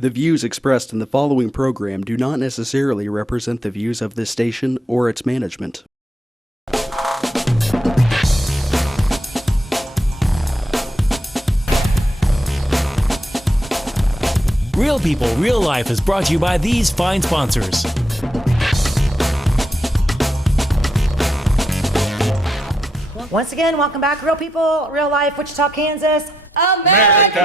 The views expressed in the following program do not necessarily represent the views of this station or its management. Real People, Real Life is brought to you by these fine sponsors. Once again, welcome back, Real People, Real Life, Wichita, Kansas. America!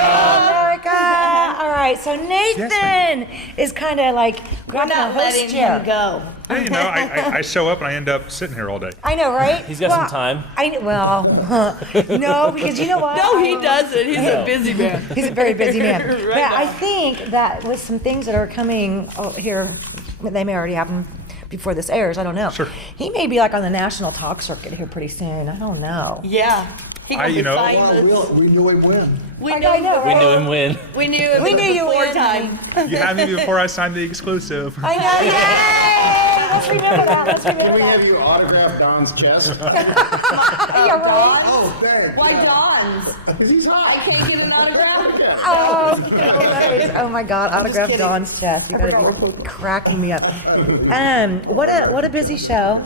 All right, so Nathan is kind of like We're not letting him go. Yeah, you know, I show up and I end up sitting here all day. I know, right? He's got some time. No, because you know what? No, he doesn't. He's a busy man. He's a very busy man. Right But now. I think that with some things that are coming here, they may already happen before this airs. I don't know. Sure. He may be like on the national talk circuit here pretty soon. I don't know. Yeah. He gonna you be know- famous. We knew it when. We I knew know, him We right? knew him when. We knew him We knew you before were time. You had me before I signed the exclusive. I know. Yay! Let's remember that. Let's remember Can we that. have you autograph Don's chest? Yeah, right? Oh, thanks. Why Don's? Because he's hot. I can't get an autograph? Oh, hilarious. Oh my God! Autograph kidding. Dawn's chest. You gotta be cracking me up. What a busy show.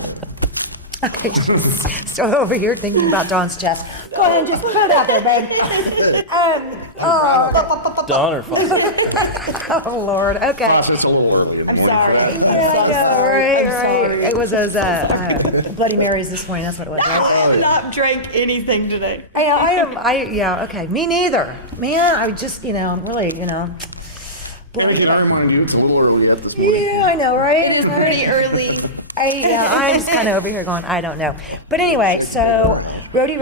Okay, she's still over here thinking about Dawn's chest. Go ahead and just put it out there, babe. Don or Fawcett? Oh Lord. Okay. Gosh, it's a little early in the I'm morning. sorry. Yeah, I I'm know, so sorry. right, I'm right. sorry. It was those Bloody Marys this morning. That's what it was, right? I have not drank anything today. Yeah. Okay. Me neither. Man, I just, really, And again, I remind you, it's a little early yet this morning. Yeah, I know, right? It is pretty early. I'm just kind of over here going, I don't know. But anyway, so, Rody,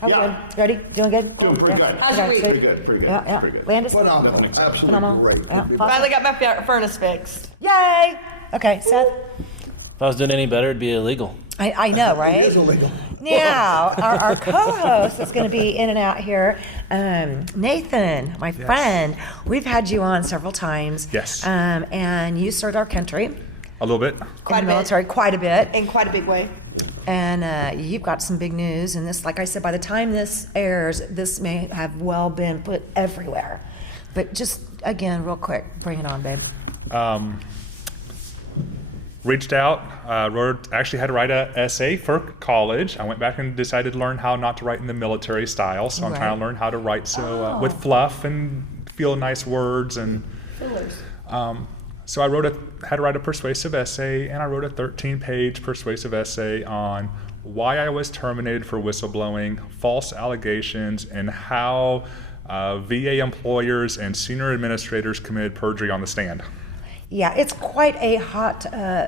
how Yeah. good? Rody, doing good? Doing pretty good. How's your week? sweet. Pretty good. Yeah. Pretty good. Landis? Phenomenal. Phenomenal. Absolutely great. Yeah. Finally got my furnace fixed. Yay! Okay, Seth? If I was doing any better, it'd be illegal. I know, right? It is illegal. Now, our co-host that's going to be in and out here, Nathan, my friend, we've had you on several times. Yes. And you served our country in A little bit. Quite the a bit. military quite a bit. In quite a big way. And you've got some big news. And this, like I said, by the time this airs, this may have well been put everywhere. But just, again, real quick, bring it on, babe. Reached out, actually had to write an essay for college. I went back and decided to learn how not to write in the military style. So I'm Right. trying to learn how to write with fluff and feel nice words. And so I had to write a persuasive essay, and I wrote a 13-page persuasive essay on why I was terminated for whistleblowing, false allegations, and how VA employers and senior administrators committed perjury on the stand. Yeah, it's quite a hot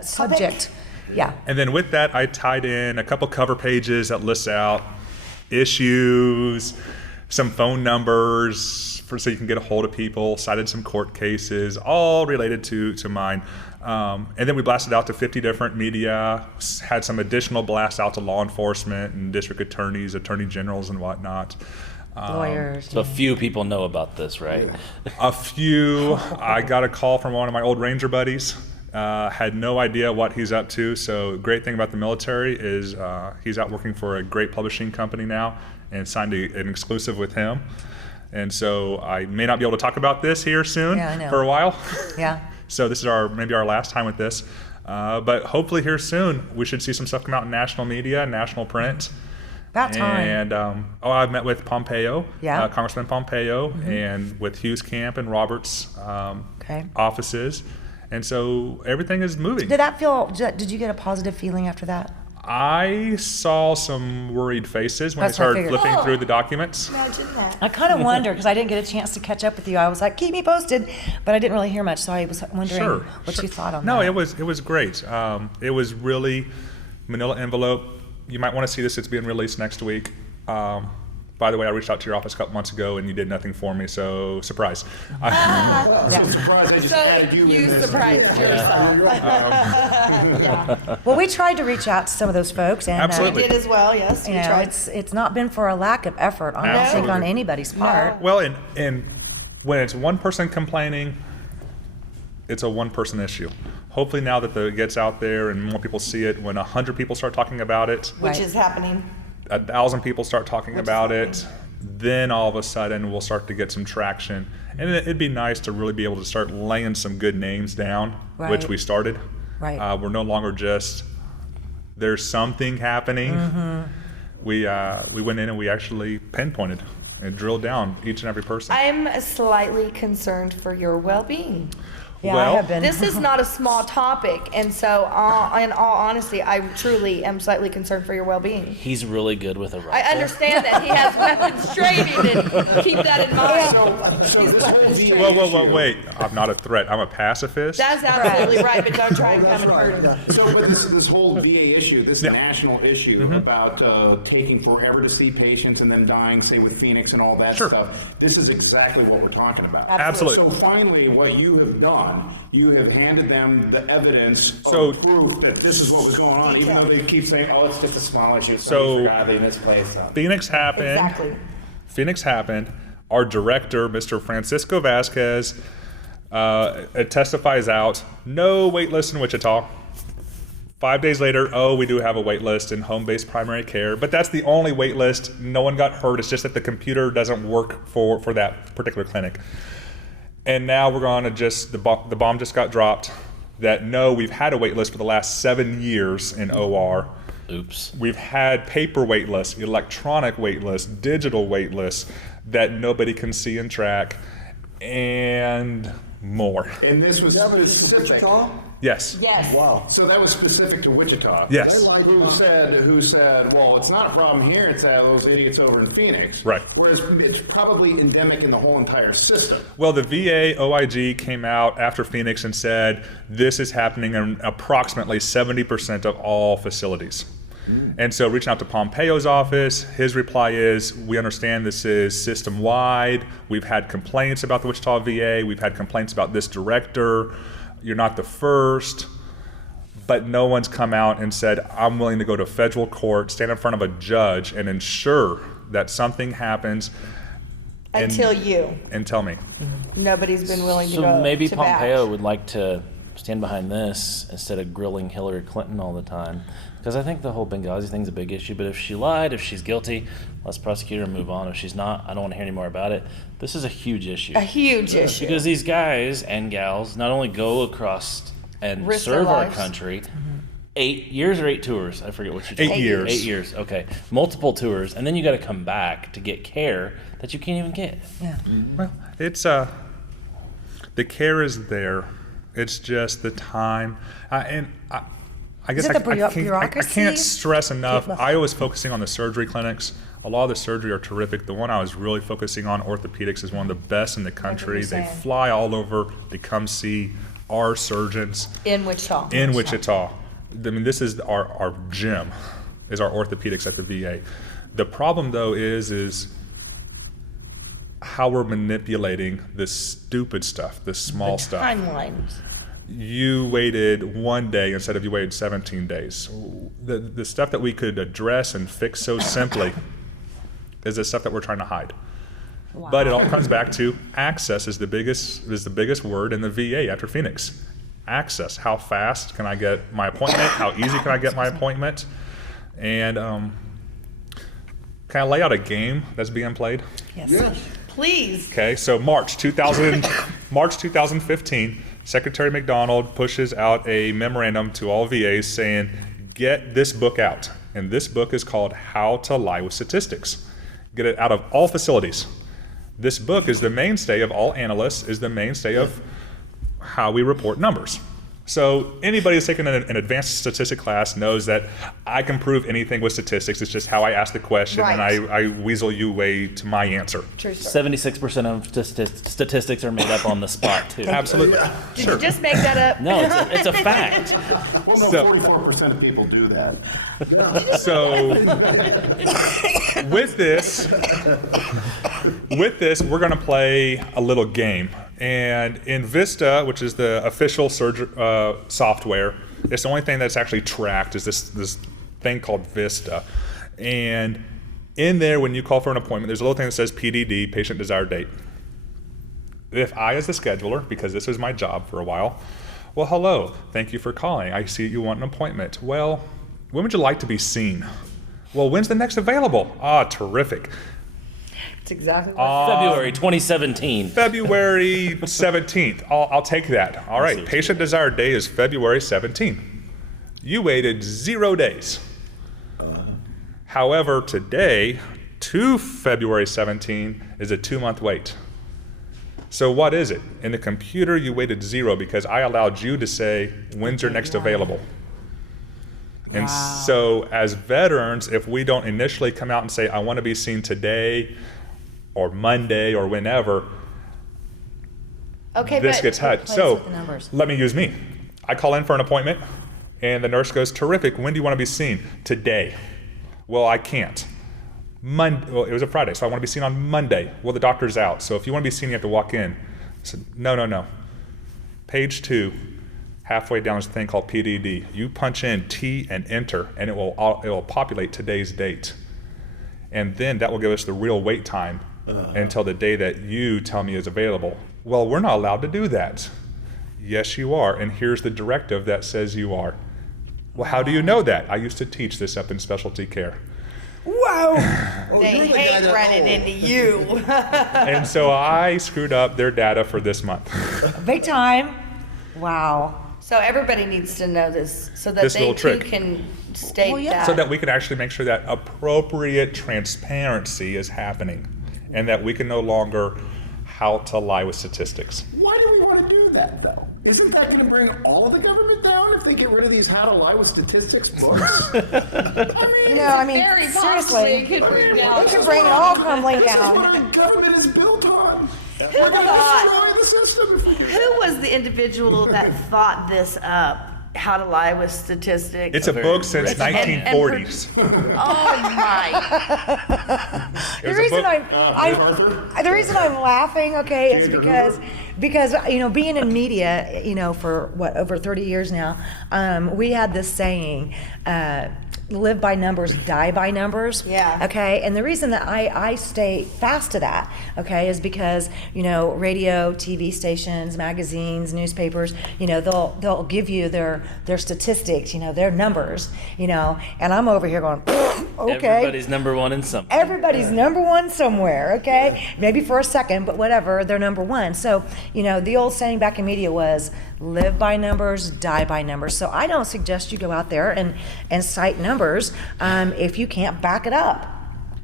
subject. Yeah. And then with that, I tied in a couple cover pages that lists out issues, some phone numbers so you can get a hold of people, cited some court cases, all related to mine. And then we blasted out to 50 different media, had some additional blasts out to law enforcement and district attorneys, attorney generals, and whatnot. Lawyers. So few people know about this, right? A few. I got a call from one of my old Ranger buddies. Had no idea what he's up to. So great thing about the military is he's out working for a great publishing company now and signed an exclusive with him. And so I may not be able to talk about this here soon Yeah, I know. for a while. Yeah. So this is maybe our last time with this. But hopefully here soon we should see some stuff come out in national media, national print. About time. And I've met with Pompeo, Yeah. Congressman Pompeo, and with Hughes Camp and Roberts' Okay. offices, and so everything is moving. Did you get a positive feeling after that? I saw some worried faces when That's they what I started figured. flipping through the documents. Imagine that. I kind of wondered because I didn't get a chance to catch up with you. I was like, keep me posted, but I didn't really hear much, so I was wondering what you thought on that. No, it was great. It was really manila envelope. You might want to see this. It's being released next week. By the way, I reached out to your office a couple months ago and you did nothing for me, so surprise. I'm surprised I just So added you in you this. surprised yourself. Well, we tried to reach out to some of those folks, and Absolutely. We did as well, yes. We you know, tried. it's not been for a lack of effort. I don't think on Absolutely. anybody's part. Well, and when it's one person complaining, it's a one-person issue. Hopefully now that it gets out there and more people see it, when 100 people start talking about it, Which Right. is happening. 1,000 people start talking about it, then all of a sudden we'll start to get some traction. And it'd be nice to really be able to start laying some good names down, Right. which we started. Right. We're no longer just, there's something happening. We went in and we actually pinpointed and drilled down each and every person. I'm slightly concerned for your well-being. Yeah, Well- I have been. This is not a small topic, and so in all honesty, I truly am slightly concerned for your well-being. He's really good with a rifle. I understand that he has weapons training, and keep that in mind. So this whole VA Whoa, issue- wait. I'm not a threat. I'm a pacifist. That's absolutely right, but don't try and come and hurt him. So, but this whole VA issue, this Yeah. national issue about taking forever to see patients and them dying, say with Phoenix and all that Sure. stuff, this is exactly what we're talking about. Absolutely. So finally, what you have done, you have handed them the evidence So- of proof that this is what was going on, even though they keep saying, oh, it's just a small issue, So- so you forgot they misplaced something. Phoenix happened. Exactly. Phoenix happened. Our director, Mr. Francisco Vasquez, testifies out, no wait list in Wichita. 5 days later, we do have a wait list in home-based primary care, but that's the only wait list. No one got hurt. It's just that the computer doesn't work for that particular clinic. And now we're going to the bomb just got dropped that no, we've had a wait list for the last 7 years in OR. Oops. We've had paper wait lists, electronic wait lists, digital wait lists that nobody can see and track, and more. And this was specific. Yes. Yes. Wow. So that was specific to Wichita. Yes. Who said, well, it's not a problem here, it's those idiots over in Phoenix. Right. Whereas it's probably endemic in the whole entire system. Well, the VA OIG came out after Phoenix and said this is happening in approximately 70% of all facilities. And so reaching out to Pompeo's office, his reply is, we understand this is system-wide. We've had complaints about the Wichita VA. We've had complaints about this director. You're not the first. But no one's come out and said, I'm willing to go to federal court, stand in front of a judge, and ensure that something happens. Until you. And tell me. Nobody's been willing to So go maybe to Pompeo bat. would like to stand behind this instead of grilling Hillary Clinton all the time. Because I think the whole Benghazi thing's a big issue, but if she lied, if she's guilty, let's prosecute her and move on. If she's not, I don't want to hear any more about it. This is a huge issue. A huge issue. Because these guys and gals not only go across and Risk their serve our lives. country, 8 years or 8 tours, I forget what you 8 told me. years. 8 years, okay. Multiple tours, and then you got to come back to get care that you can't even get. Yeah. Well, it's the care is there. It's just the time, I guess it the I bureaucracy? can't stress enough. Keep- I was focusing on the surgery clinics. A lot of the surgery are terrific. The one I was really focusing on, orthopedics, is one of the best in the country. you're They saying. fly all over. They come see our surgeons In Wichita. in Wichita. I mean, this is our gym, is our orthopedics at the VA. The problem, though, is how we're manipulating this stupid stuff, this small stuff. Timelines. You waited 1 day instead of you waited 17 days. The stuff that we could address and fix so simply is the stuff that we're trying to hide. But it all comes back to access is the biggest word in the VA after Phoenix. Access. How fast can I get my appointment? How easy can I get my appointment? And can I lay out a game that's being played? Yes. Please. Okay, so March 2015, Secretary McDonald pushes out a memorandum to all VAs saying, get this book out. And this book is called How to Lie with Statistics. Get it out of all facilities. This book is the mainstay of all analysts, is the mainstay of how we report numbers. So anybody who's taken an advanced statistic class knows that I can prove anything with statistics. It's just how I ask the question and Right. I weasel you way to my answer. True story. 76% of statistics are made up on the spot, too. Absolutely. Did you just make that up? No, it's a fact. Well, no, So- 44% of people do that. So with this, we're going to play a little game. And in Vista, which is the official software, it's the only thing that's actually tracked is this thing called Vista. And in there, when you call for an appointment, there's a little thing that says PDD, patient desired date. If I, as the scheduler, because this was my job for a while, well, hello, thank you for calling. I see you want an appointment. Well, when would you like to be seen? Well, when's the next available? Ah, terrific. That's exactly what February 2017. February 17th. I'll take that. All right. Patient desired day is February 17th. You waited 0 days. However, today, to February 17 is a 2-month wait. So what is it? In the computer, you waited 0 because I allowed you to say, when's your next available? And so as veterans, if we don't initially come out and say, I want to be seen today or Monday or whenever, this gets hot. So let me use me. I call in for an appointment and the nurse goes, terrific, when do you want to be seen? Today. Well, I can't. Well, it was a Friday, so I want to be seen on Monday. Well, the doctor's out, so if you want to be seen, you have to walk in. I said, no. Page 2, halfway down is a thing called PDD. You punch in T and enter, and it will populate today's date. And then that will give us the real wait time until the day that you tell me is available. Well, we're not allowed to do that. Yes, you are, and here's the directive that says you are. Well, how do you know that? I used to teach this up in specialty care. Wow. They hate running into you. And so I screwed up their data for this month. Big time. Wow. So everybody needs to know this so that This they little too trick. can state that. So that we can actually make sure that appropriate transparency is happening and that we can no longer how to lie with statistics. Why do we want to do that, though? Isn't that going to bring all of the government down if they get rid of these how to lie with statistics books? Very seriously, possibly it could bring down. it could bring it all crumbling This is down. what our government is built on. Who We're going to thought- destroy the system if we do that. Who was the individual that thought this up? How to lie with statistics? It's a book since rich man. 1940s. Oh my! The It was a reason book- the reason I'm laughing, okay, is because being in media, for over 30 years now, we had this saying, live by numbers, die by numbers. Yeah. Okay, and the reason that I stay fast to that, okay, is because radio, TV stations, magazines, newspapers, they'll give you their statistics, their numbers, and I'm over here going, okay. Everybody's number one in something. Everybody's number one somewhere, okay? Maybe for a second, but whatever, they're number one. So, the old saying back in media was, live by numbers, die by numbers. So I don't suggest you go out there and cite numbers if you can't back it up.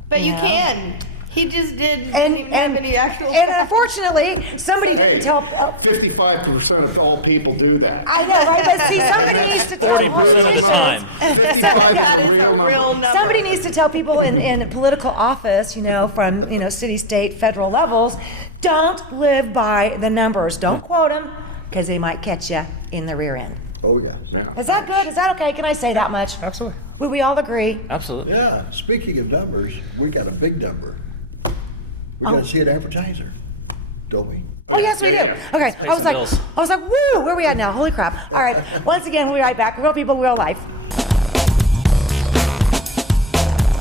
But you Yeah. can. He just did. And, didn't even have any actual. and unfortunately, somebody didn't tell. 55% of all people do that. I know, right? But see, somebody needs to tell 40% of the time. 55 That is is a a real real number. number. Somebody needs to tell people in political office, from city, state, federal levels, don't live by the numbers. Don't quote them, because they might catch you in the rear end. Oh, yeah. Is that good? Is that okay? Can I say that much? Absolutely. Would we all agree? Absolutely. Yeah, speaking of numbers, we got a big number. We got to see an advertiser, don't we? Oh, yes, we do. Okay, pay I was some like, bills. woo, where are we at now? Holy crap. All right, once again, we'll be right back. Real people, real life.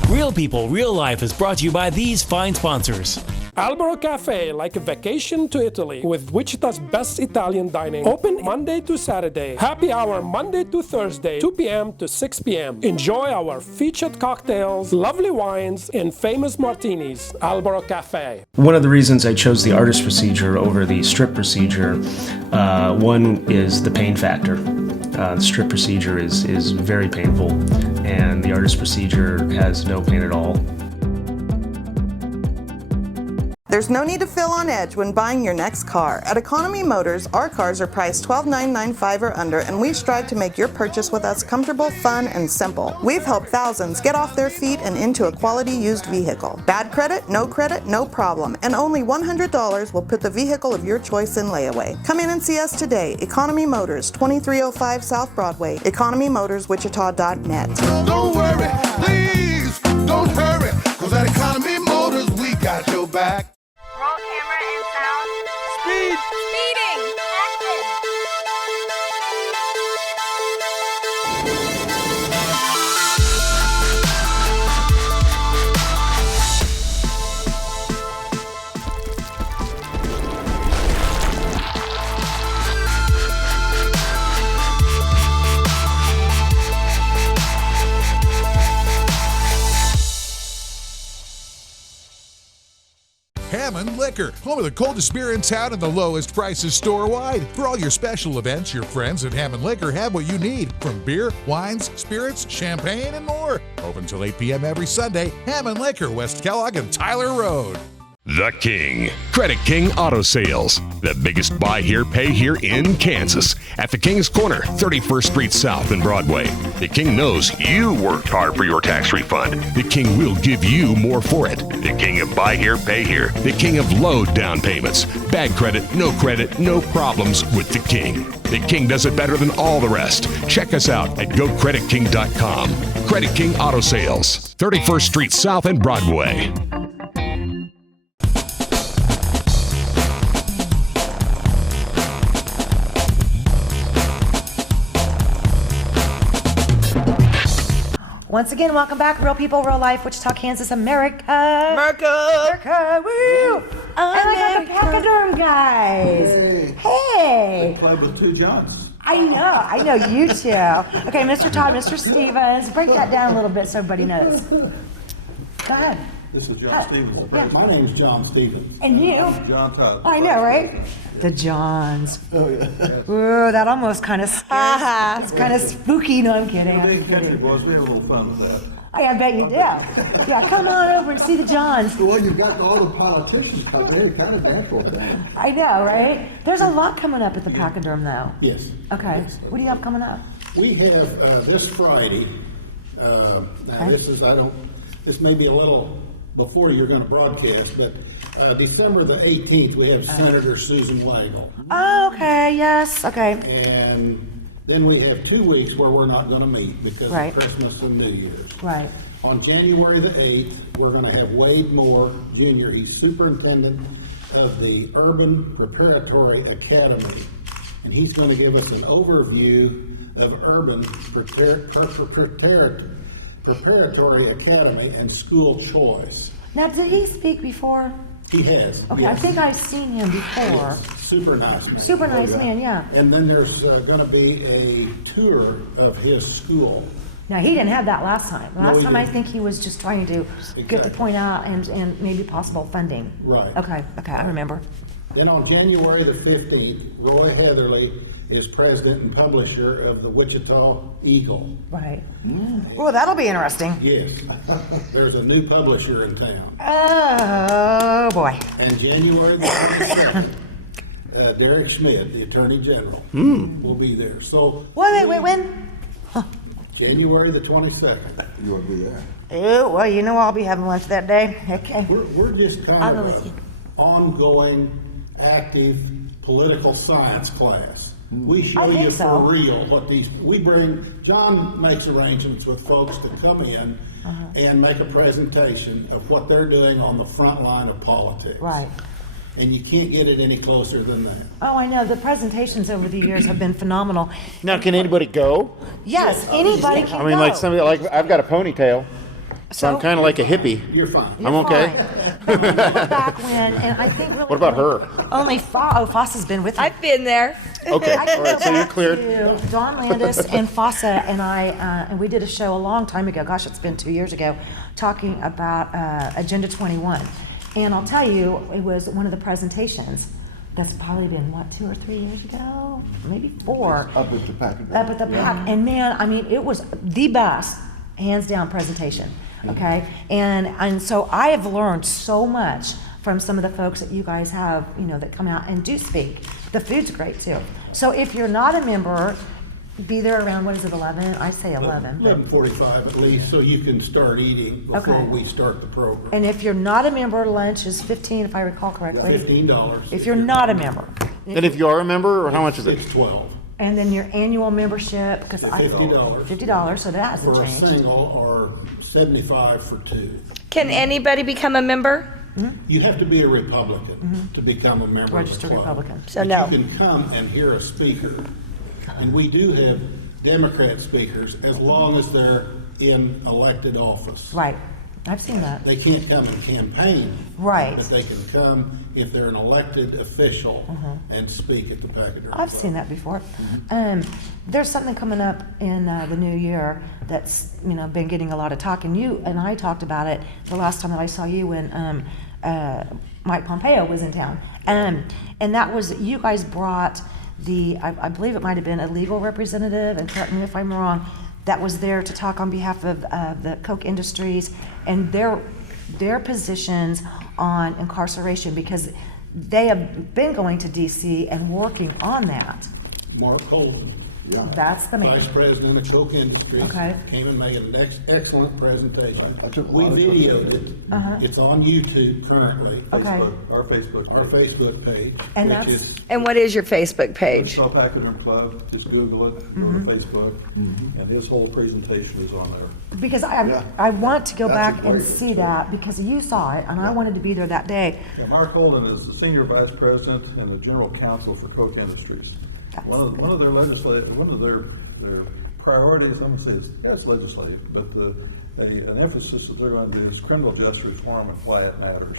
Real People, Real Life is brought to you by these fine sponsors. Albero Cafe, like a vacation to Italy, with Wichita's best Italian dining. Open Monday to Saturday. Happy hour Monday to Thursday, 2 p.m. to 6 p.m. Enjoy our featured cocktails, lovely wines, and famous martinis. Albero Cafe. One of the reasons I chose the artist procedure over the strip procedure, one is the pain factor. The strip procedure is very painful, and the artist procedure has no pain at all. There's no need to feel on edge when buying your next car. At Economy Motors, our cars are priced $12,995 or under, and we strive to make your purchase with us comfortable, fun, and simple. We've helped thousands get off their feet and into a quality used vehicle. Bad credit, no problem, and only $100 will put the vehicle of your choice in layaway. Come in and see us today. Economy Motors, 2305 South Broadway, economymotorswichita.net. Don't worry, please, don't hurry, 'cause at Economy Motors, we got your back. Roll camera and sound. Speed! Speeding! Liquor, home of the coldest beer in town and the lowest prices store-wide. For all your special events, your friends at Hammond Liquor have what you need, from beer, wines, spirits, champagne, and more. Open till 8 p.m. every Sunday. Hammond Liquor, West Kellogg and Tyler Road. The King. Credit King Auto Sales. The biggest buy here, pay here in Kansas. At the King's Corner, 31st Street South and Broadway. The King knows you worked hard for your tax refund. The King will give you more for it. The King of buy here, pay here. The King of low down payments. Bad credit, no problems with the King. The King does it better than all the rest. Check us out at GoCreditKing.com. Credit King Auto Sales, 31st Street South and Broadway. Once again, welcome back. Real people, real life, Wichita, Kansas, America. America, woo! And I got the Pachyderm guys. Hey. Club with two Johns. I know you two. Okay, Mr. Todd, Mr. Stevens, break that down a little bit so everybody knows. Go ahead. This is John Stevens. My name's John Stevens. And you? John Todd. I know, right? The Johns. Oh, yeah. Ooh, that almost kind of scares. It's kind of spooky. No, I'm kidding. Being country boys, we have a little fun with that. I bet you do. Yeah, come on over and see the Johns. Well, you've got all the politicians come there, kind of handful down. I know, right? There's a lot coming up at the Pachyderm, though. Yes. Okay. Yes. What do you have coming up? We have this Friday. Now this may be a little before you're going to broadcast, but December the 18th, we have Senator Susan Wangle. Oh, okay, yes, okay. And then we have 2 weeks where we're not going to meet because Right. of Christmas and New Year's. Right. On January the 8th, we're going to have Wade Moore Jr. He's superintendent of the Urban Preparatory Academy, and he's going to give us an overview of Urban Preparatory Academy and school choice. Now, did he speak before? He has. Okay, yes. I think I've seen him before. Yes. Super nice man. Super nice man, yeah. And then there's going to be a tour of his school. Now, he didn't have that last time. No, Last he time I didn't. think he was just trying to get the point out and maybe possible funding. Right. Okay, I remember. Then on January the 15th, Roy Heatherly is president and publisher of the Wichita Eagle. Right. Well, that'll be interesting. Yes. There's a new publisher in town. Oh, boy. And January the 22nd, Derek Schmidt, the Attorney General, will be there. So Wait, when? January the 22nd. You want to be there? Oh, well, you know I'll be having lunch that day. Okay. We're just I'll kind go of with you. an ongoing, active political science class. We show I think you for so. real what John makes arrangements with folks to come in and make a presentation of what they're doing on the front line of politics. Right. And you can't get it any closer than that. Oh, I know. The presentations over the years have been phenomenal. Now, can anybody go? Yes, anybody can I mean, go. like somebody, like I've got a ponytail, so I'm kind of like a hippie. You're fine. I'm okay. But remember back when, and I think really. What about her? Only Foss has been with me. I've been there. Okay, I can all right, go so you're back cleared. to Dawn Landis and Fossa and I, and we did a show a long time ago. Gosh, it's been 2 years ago, talking about Agenda 21. And I'll tell you, it was one of the presentations. That's probably been, 2 or 3 years ago? Maybe 4. Up at the Pachyderm. Up at the Pac. And man, I mean, it was the best, hands down, presentation. Okay? And so I have learned so much from some of the folks that you guys have, that come out and do speak. The food's great too. So if you're not a member, be there around, 11? I say 11. but- 11:45 at least, so you can start eating before Okay. we start the program. And if you're not a member, lunch is $15, if I recall correctly. $15. If you're not a member. And if you are a member, how much is it? It's 12. And then your annual membership, because $50. $50, so that hasn't For a changed. single, or 75 for 2. Can anybody become a member? You have to be a Republican to become a member Registered of the club. Republican. So But no. You can come and hear a speaker, and we do have Democrat speakers as long as they're in elected office. Right. I've seen that. They can't come and campaign. Right. But they can come if they're an elected official and speak at the Pachyderm. I've seen that before. There's something coming up in the new year that's been getting a lot of talk, and you and I talked about it the last time that I saw you when Mike Pompeo was in town. And that was, you guys brought I believe it might have been a legal representative, and correct me if I'm wrong, that was there to talk on behalf of the Coke Industries and their positions on incarceration, because they have been going to DC and working on that. Mark Colton. Yeah. That's the man. Vice President of Coke Industries. Okay. Came and made an excellent presentation. I took a We lot of videoed photos. it. Uh-huh. It's on YouTube currently. Okay. Our Facebook. Our Facebook page. And which that's- is And what is your Facebook It's page? called Pachyderm Club. Just Google it, go to Facebook, and his whole presentation is on there. Because Yeah. I want to go That's back a and great see that, because you saw it, and I wanted to be there that day. Yeah, Mark Holden is the Senior Vice President and the General Counsel for Coke Industries. One of their priorities, I'm gonna say it's legislative, but an emphasis that they're going to do is criminal justice reform and why it matters.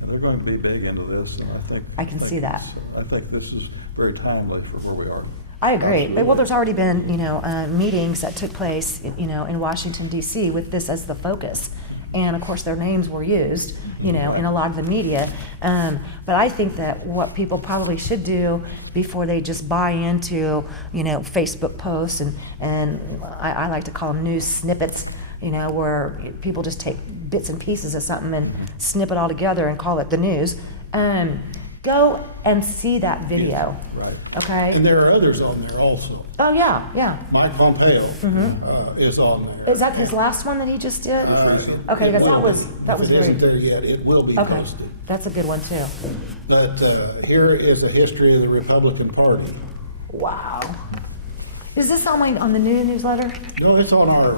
And they're going to be big into this, and I can see that. I think this is very timely for where we are. I agree. Absolutely. Well, there's already been, meetings that took place, in Washington DC with this as the focus. And of course, their names were used, in a lot of the media. But I think that what people probably should do before they just buy into, Facebook posts and I like to call them news snippets, where people just take bits and pieces of something and snip it all together and call it the news. Go and see that video. Right. Okay? And there are others on there also. Oh, yeah, yeah. Mike Pompeo is on there. Is that his last one that he just did? Okay, It because will that was be. If it isn't great. there yet, it will be Okay, posted. that's a good one too. But here is a history of the Republican Party. Wow. Is this on the new newsletter? No, it's on our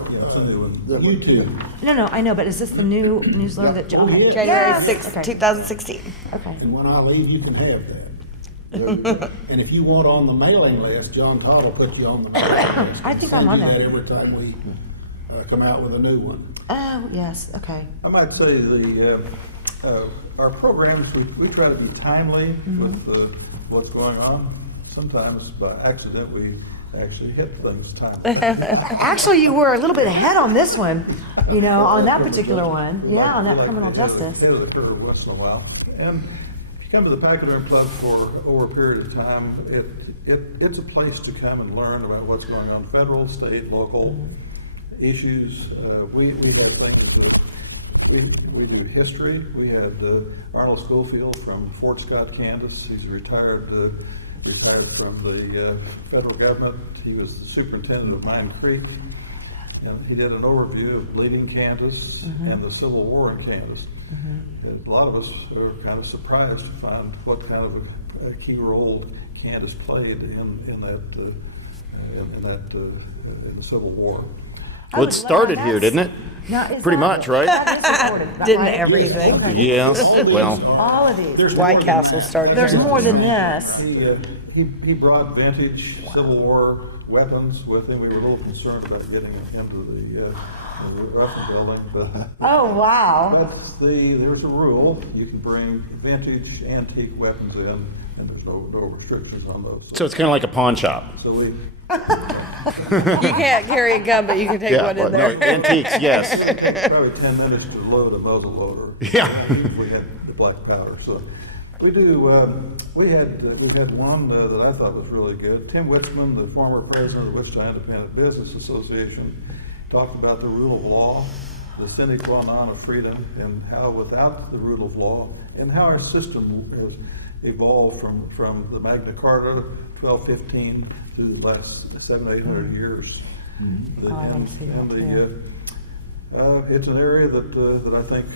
YouTube. No, I know, but is this the new newsletter that? Oh, Okay. yeah. January Yes. 6th, Okay. 2016. Okay. And when I leave, you can have that. And if you want on the mailing list, John Todd will put you on the mailing list. I think I'm on We there. do that every time we come out with a new one. Oh, yes, okay. I might say our programs, we try to be timely with what's going on. Sometimes by accident, we actually hit things timely. Actually, you were a little bit ahead on this one, on that particular one. Yeah, on that criminal justice. Ahead of the curve once in a while. And if you come to the Pachyderm Club for over a period of time, it's a place to come and learn about what's going on, federal, state, local issues. We have things that we do history. We had Arnold Schofield from Fort Scott, Kansas. He's retired from the federal government. He was the superintendent of Mine Creek. And he did an overview of leaving Kansas and the Civil War in Kansas. And a lot of us are kind of surprised to find what kind of a key role Kansas played in the Civil War. Well, it started here, didn't it? Pretty much, right? Didn't everything? Yes. Well, All of these. White Castle started. There's here. more than this. He brought vintage Civil War weapons with him. We were a little concerned about getting into the weapon building, but Oh, wow. there's a rule. You can bring vintage antique weapons in, and there's no restrictions on those. so it's kind of like a pawn shop. So we You can't carry a gun, but you can take one in well, there. no, antiques, yes. probably 10 minutes to load a muzzle loader. Yeah. We had the black powder. So we do. We had one that I thought was really good. Tim Witzman, the former president of the Wichita Independent Business Association, talked about the rule of law, the sine qua non of freedom, and how without the rule of law, and how our system has evolved from the Magna Carta, 1215, through the last 700-800 years. It's an area that I think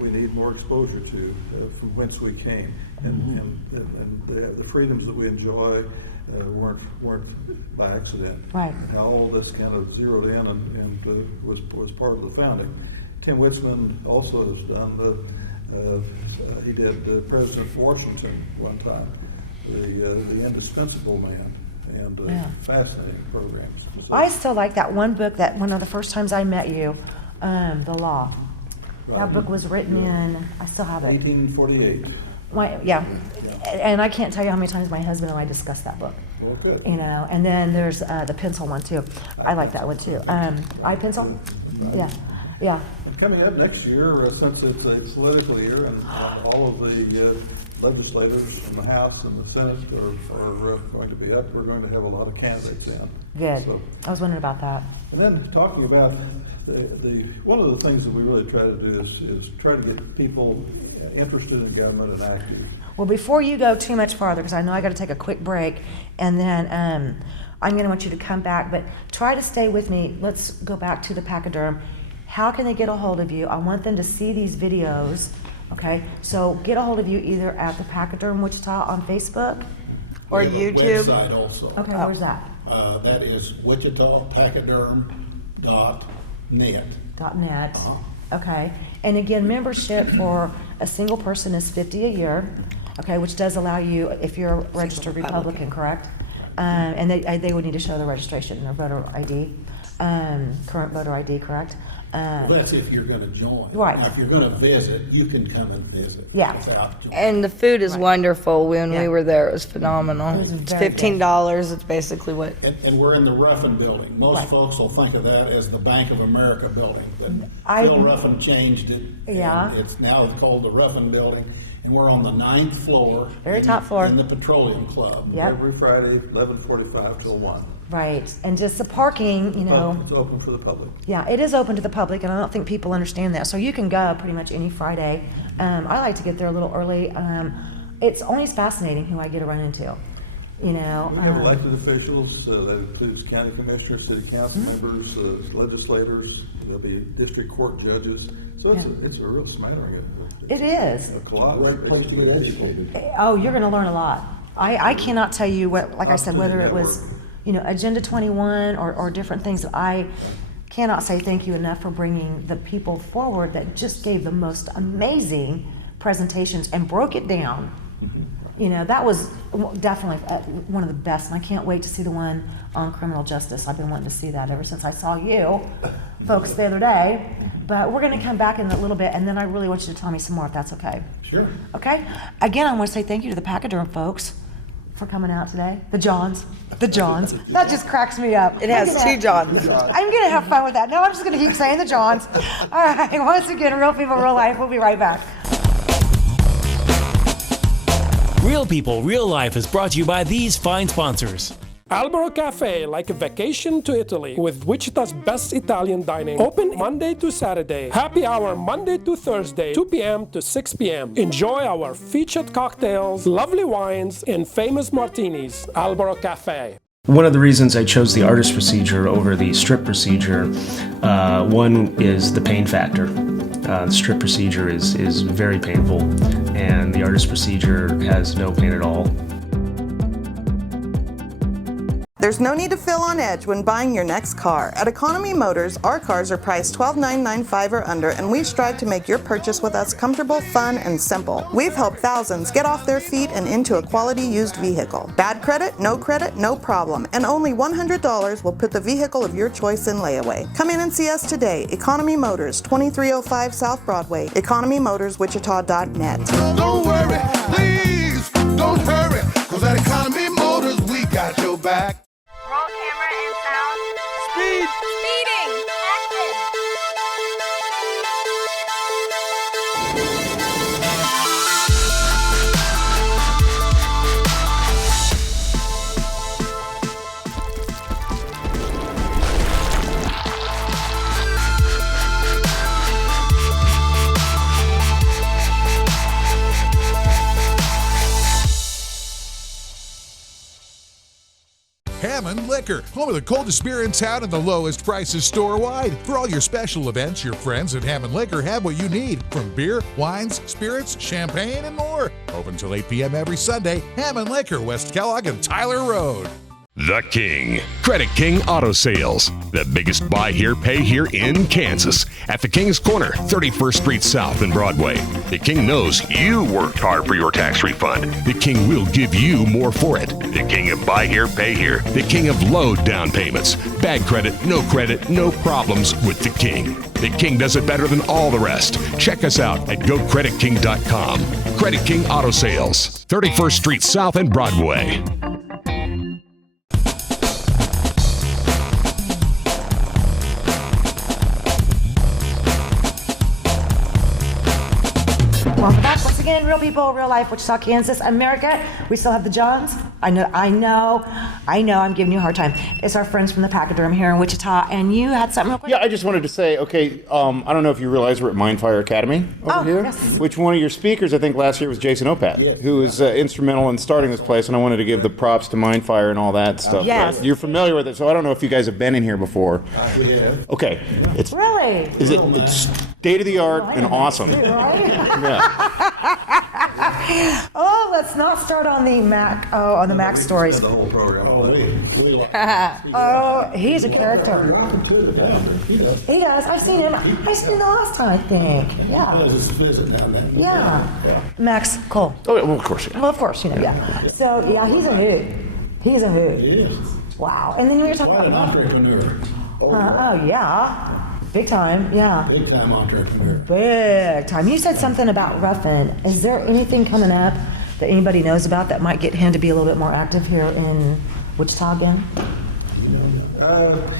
we need more exposure to, from whence we came, and the freedoms that we enjoy weren't by accident. Right. And how all this kind of zeroed in and was part of the founding. Tim Witzman also has done he did President Washington one time, the Indispensable Man, and fascinating programs. I still like that one book that one of the first times I met you, The Law. That book was written in, I still have it. 1848. Yeah. And I can't tell you how many times my husband and I discussed that book. Well, good. And then there's the pencil one too. I like that one too. Eye pencil? Yeah. Yeah. And coming up next year, since it's a political year and all of the legislators in the House and the Senate are going to be up, we're going to have a lot of candidates in. Good. So, I was wondering about that. and then talking about one of the things that we really try to do is try to get people interested in government and active. Well, before you go too much farther, because I know I got to take a quick break, and then I'm going to want you to come back, but try to stay with me. Let's go back to the Pachyderm. How can they get a hold of you? I want them to see these videos, okay? So get a hold of you either at the Pachyderm Wichita on Facebook or We have a YouTube. website also. Okay, where's that? That is wichitapachyderm.net. .net. Okay, and again, membership for a single person is $50 a year, okay, which does allow you, if you're a registered Republican, correct? And they would need to show the registration, their voter ID, current voter ID, correct? Well, that's if you're going to join. Right. Now, if you're going to visit, you can come and visit. Yeah. Without joining. And the food is wonderful. When Yeah. we were there, it was phenomenal. It was It's very $15. It's basically what. And we're in the Ruffin building. Most Right. folks will think of that as the Bank of America building, but I- Phil Ruffin changed it. Yeah. And it's now called the Ruffin building, and we're on the 9th floor. Very in- top floor. In the Petroleum Club. Yep. Every Friday, 11:45 till 1. Right, and just the parking, you know. It's open for the public. Yeah, it is open to the public, and I don't think people understand that. So you can go pretty much any Friday. I like to get there a little early. It's always fascinating who I get to run into, you know. We have elected officials, that includes county commissioners, city council members, legislators, there'll be district court judges. So it's a real smattering of It is. a lot of educated. Oh, you're going to learn a lot. I cannot tell you what, like I said, whether it was, you know, Agenda 21 or different things. I cannot say thank you enough for bringing the people forward that just gave the most amazing presentations and broke it down. You know, that was definitely one of the best, and I can't wait to see the one on criminal justice. I've been wanting to see that ever since I saw you folks the other day. But we're going to come back in a little bit, and then I really want you to tell me some more, if that's okay. Sure. Okay? Again, I want to say thank you to the Pachyderm folks for coming out today. The Johns. The Johns. That just cracks me up. It has two Johns. I'm going to have fun with that. No, I'm just going to keep saying the Johns. All right. Once again, Real People, Real Life. We'll be right back. Real People, Real Life is brought to you by these fine sponsors. Albero Cafe, like a vacation to Italy, with Wichita's best Italian dining. Open Monday to Saturday. Happy hour Monday to Thursday, 2 p.m. to 6 p.m. Enjoy our featured cocktails, lovely wines, and famous martinis. Albero Cafe. One of the reasons I chose the artist procedure over the strip procedure, one is the pain factor. The strip procedure is very painful, and the artist procedure has no pain at all. There's no need to feel on edge when buying your next car. At Economy Motors, our cars are priced $12,995 or under, and we strive to make your purchase with us comfortable, fun, and simple. We've helped thousands get off their feet and into a quality used vehicle. Bad credit, no problem, and only $100 will put the vehicle of your choice in layaway. Come in and see us today. Economy Motors, 2305 South Broadway, economymotorswichita.net. Don't worry, please, don't hurry, cause at Economy Motors, we got your back. Roll camera and sound. Speed. Speeding. Action. Hammond Liquor, home of the coldest beer in town and the lowest prices store-wide. For all your special events, your friends at Hammond Liquor have what you need, from beer, wines, spirits, champagne, and more. Open till 8 p.m. every Sunday. Hammond Liquor, West Kellogg and Tyler Road. The King. Credit King Auto Sales. The biggest buy here, pay here in Kansas. At the King's Corner, 31st Street South and Broadway. The King knows you worked hard for your tax refund. The King will give you more for it. The King of buy here, pay here. The King of low down payments. Bad credit, no problems with the King. The King does it better than all the rest. Check us out at GoCreditKing.com. Credit King Auto Sales, 31st Street South and Broadway. Real People, Real Life, Wichita, Kansas, America. We still have the Johns. I know. I'm giving you a hard time. It's our friends from the Pachyderm here in Wichita, and you had something real quick? Yeah, I just wanted to say, okay, I don't know if you realize we're at Mindfire Academy over here, yes. which one of your speakers, I think, last year was Jason Opat, who was instrumental in starting this place, and I wanted to give the props to Mindfire and all that stuff. Yes. But you're familiar with it, so I don't know if you guys have been in here before. Yeah. Okay. It's Really? It's state of the art and awesome. Oh, let's not start on the Mac. Oh, on the Mac stories. The whole program. Oh, he's a character. He does. I've seen him. I seen him the last time, I think. Yeah. Yeah. Max Cole. Oh, well, of course. Well, of course, yeah. So, yeah, he's a hoot. He's a hoot. He is. Wow. And then we were talking Quite an about. entrepreneur. Oh, yeah. Big time, yeah. Big time entrepreneur. Big time. You said something about Ruffin. Is there anything coming up that anybody knows about that might get him to be a little bit more active here in Wichita again?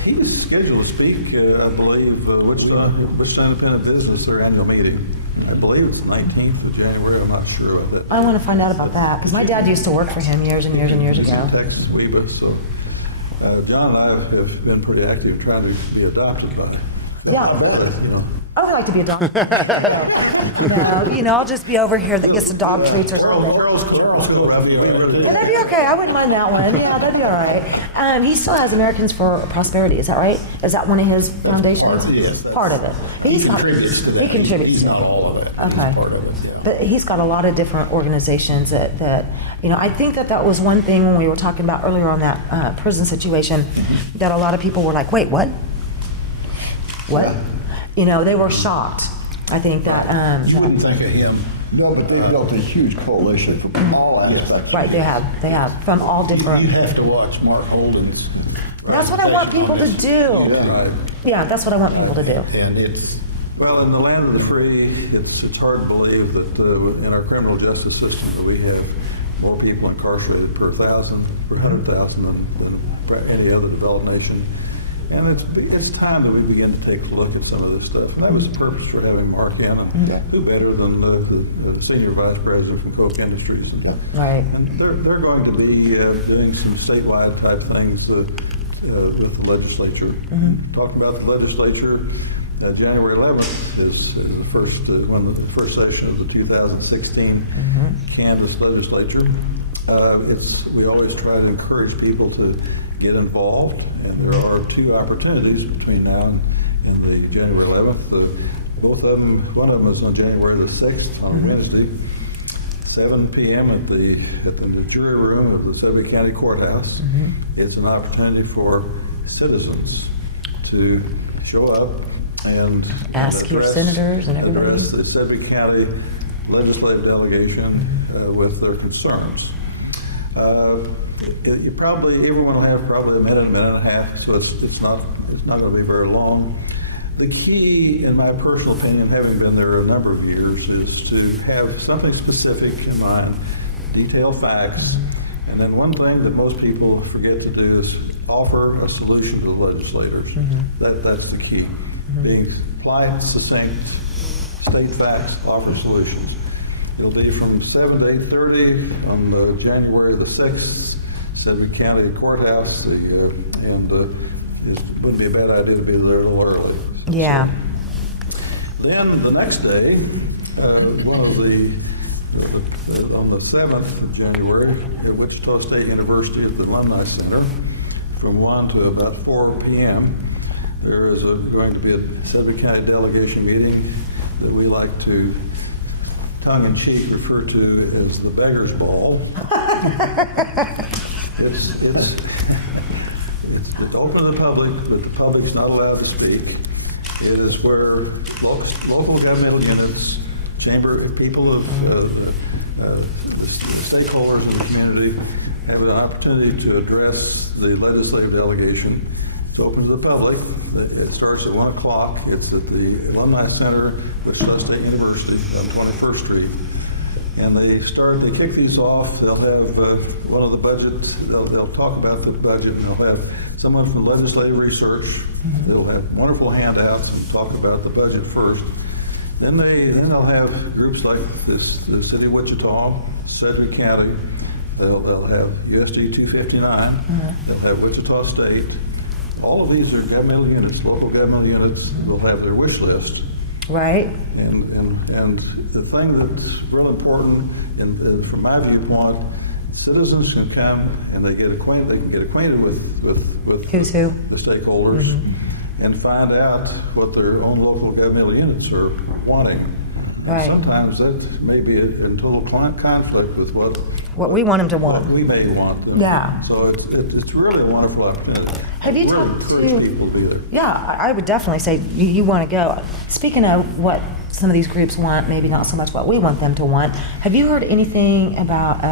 He's scheduled to speak, I believe, Wichita Independent Business, their annual meeting. I believe it's the 19th of January. I'm not sure of it. I want to find out about that because my dad used to work for him years and years and years He's ago. in Texas Weebit, so John and I have been pretty active trying to be adopted by him. Yeah. You know. I would like to be a dog. No, I'll just be over here that gets the dog treats or something. Yeah, that'd be okay. I wouldn't mind that one. Yeah, that'd be all right. He still has Americans for Prosperity. Is that right? Is that one of his foundations? Yes. Part of it. But He contributes to that. He contributes He's to not it. all of it. Okay. He's part of it, yeah. But he's got a lot of different organizations that I think that was one thing when we were talking about earlier on that prison situation that a lot of people were like, wait, what? What? Yeah. They were shocked. I think that. You wouldn't think of him. No, but they've built a huge coalition from all aspects. Right, they have from all different. You have to watch Mark Holden's. That's what I want people to do. Yeah, that's what I want people to do. And it's. Well, in the land of the free, it's hard to believe that in our criminal justice system that we have more people incarcerated per 100,000 than any other developed nation. And it's time that we begin to take a look at some of this stuff. And that was the purpose for having Mark in. And who better than the senior vice president from Koch Industries? Right. And they're going to be doing some statewide type things with the legislature. Talking about the legislature, January 11th is the first session of the 2016 Kansas legislature. We always try to encourage people to get involved, and there are two opportunities between now and the January 11th. Both of them, one of them is on January the 6th, on Wednesday, 7 p.m. at the jury room of the Shelby County Courthouse. It's an opportunity for citizens to show up and ask your senators and everybody. Address the Shelby County legislative delegation with their concerns. Everyone will have probably a minute and a half, so it's not going to be very long. The key, in my personal opinion, having been there a number of years, is to have something specific in mind, detailed facts, and then one thing that most people forget to do is offer a solution to the legislators. That's the key. Being polite, succinct, state facts, offer solutions. It'll be from 7 to 8:30 on January the 6th, Shelby County Courthouse, and it wouldn't be a bad idea to be there a little early. Yeah. Then the next day, on the 7th of January, at Wichita State University at the Alumni Center, from 1 to about 4 p.m., there is going to be a Shelby County delegation meeting that we like to tongue-in-cheek refer to as the Beggar's Ball. It's open to the public, but the public's not allowed to speak. It is where local governmental units, chamber people of the stakeholders in the community have an opportunity to address the legislative delegation. It's open to the public. It starts at 1 o'clock. It's at the Alumni Center, Wichita State University on 21st Street. And they kick these off. They'll have one of the budgets. They'll talk about the budget, and they'll have someone from legislative research. They'll have wonderful handouts and talk about the budget first. Then they'll have groups like this, the city of Wichita, Sedgwick County. They'll have USD 259. They'll have Wichita State. All of these are governmental units, local governmental units. They'll have their wish list. Right. And the thing that's real important, from my viewpoint, citizens can come and they get acquainted. They can get acquainted with Who's who? the stakeholders and find out what their own local governmental units are wanting. Right. Sometimes that may be in total conflict with what we want them to want. What we may want them. Yeah. So it's really a wonderful opportunity. Have you We're talked encourage to? people to be there. Yeah, I would definitely say you want to go. Speaking of what some of these groups want, maybe not so much what we want them to want. Have you heard anything about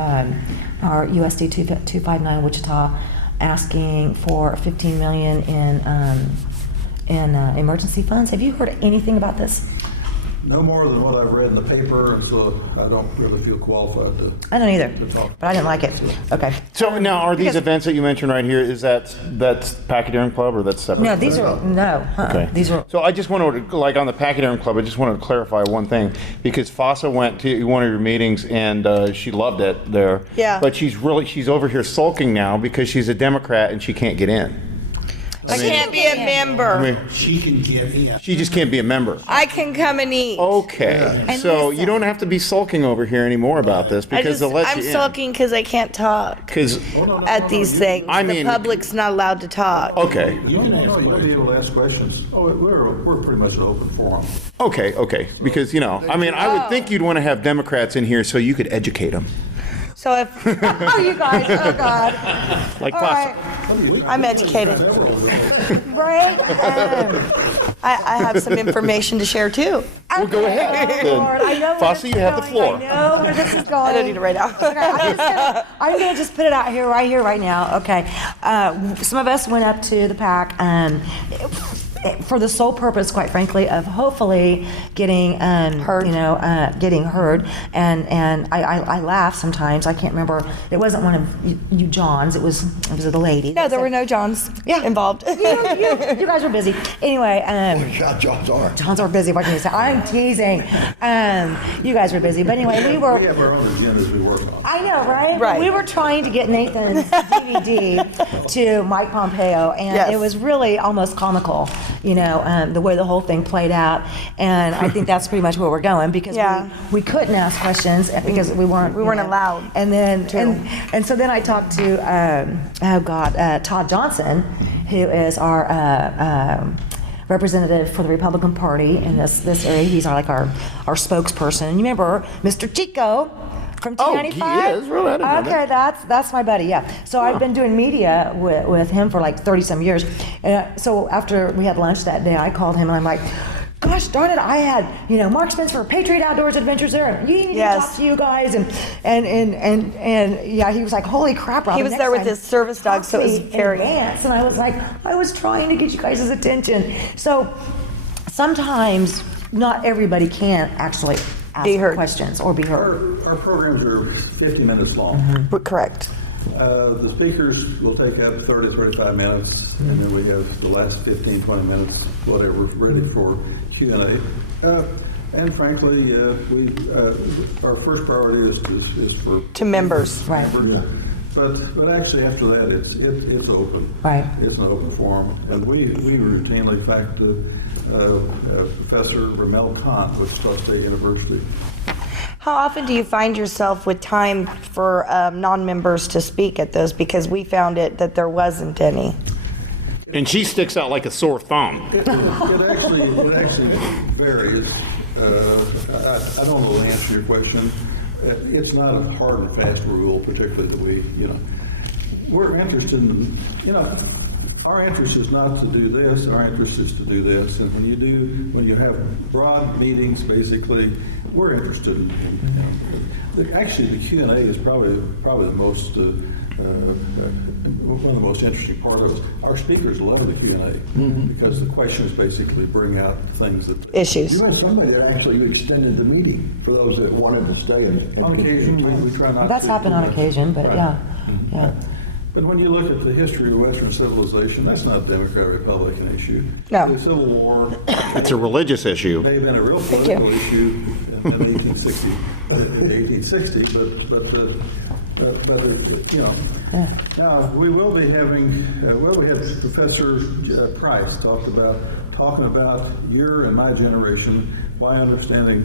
our USD 259 Wichita asking for $15 million in emergency funds? Have you heard anything about this? No more than what I've read in the paper, and so I don't really feel qualified to. I don't either, to talk. but I didn't like it. Okay. So now, are these events that you mentioned right here, that's Pachyderm Club, or that's separate? No, these are no. Okay. These are. So I just wanted to, like on the Pachyderm Club, I just wanted to clarify one thing, because Fossa went to one of your meetings and she loved it there. Yeah. But she's over here sulking now because she's a Democrat and she can't get in. I can't be a member. She can get in. She just can't be a member. I can come and eat. Okay. And So listen. you don't have to be sulking over here anymore about this because they'll let I'm you in. sulking because I can't talk 'Cause- at these things. I The mean- public's not allowed to talk. Okay. You'll be able to ask questions. Oh, we're pretty much an open forum. Okay. Because, I would think you'd want to have Democrats in here so you could educate them. So if Oh, you guys! Oh God! Like All Fossa. right. I'm educated, Right? I have some information to share too. Well, go ahead. Oh, Lord, I know where Fossa, this you is have the going. floor. I know where this is going. I don't need it right now. Okay, I'm gonna just put it out here, right now. Okay. Some of us went up to the PAC for the sole purpose, quite frankly, of hopefully getting heard. Getting heard. And I laugh sometimes. I can't remember. It wasn't one of you Johns. It was the lady. No, there were no Johns involved. You guys were busy. Anyway. Johns are. Johns are busy. What can you say? I'm teasing. You guys were busy. But anyway, we were. We have our own agendas we work on. I know, right? Right. We were trying to get Nathan's DVD to Mike Pompeo, and Yes. it was really almost comical, the way the whole thing played out. And I think that's pretty much where we're going because Yeah. we couldn't ask questions because we weren't allowed. And then and so then I talked to Todd Johnson, who is our representative for the Republican Party in this area. He's our spokesperson. And you remember Mr. Chico from T95? he is? Really? I didn't know Okay, that's my buddy, yeah. So I've been doing media with him for like 30-some years. So after we had lunch that day, I called him and I'm like, gosh darn it, I had, Mark Spencer, Patriot Outdoors Adventures there, and you need to talk to you guys, and yeah, he was like, holy crap, Robin, He was next there with time, his service dog, so it was talk to me in very- advance. And I was like, I was trying to get you guys' attention. So sometimes not everybody can actually ask questions or be heard. Our programs are 50 minutes long. Correct. The speakers will take up 30, 35 minutes, and then we have the last 15, 20 minutes, whatever, ready for Q&A. And frankly, our first priority is for To members. Right. But actually after that, it's open. Right. It's an open forum. And we routinely, in fact, Professor Ramel Kant, Wichita State University. How often do you find yourself with time for non-members to speak at those? Because we found that there wasn't any. And she sticks out like a sore thumb. It actually varies. I don't know the answer to your question. It's not a hard and fast rule, particularly that we're interested in, our interest is not to do this, our interest is to do this. And when you have broad meetings, basically, we're interested in actually the Q&A is probably the most, one of the most interesting part of it. Our speakers love the Q&A because the questions basically bring out things that... Issues. You had somebody that actually extended the meeting for those that wanted to stay. On occasion, we try not That's to. happened on occasion, but Right. yeah. But when you look at the history of Western civilization, that's not a Democrat-Republican issue. No. The Civil War. It's a religious issue. May have been a real political issue in 1860, but you know. Now we will be having. We had Professor Price talking about your and my generation. Why understanding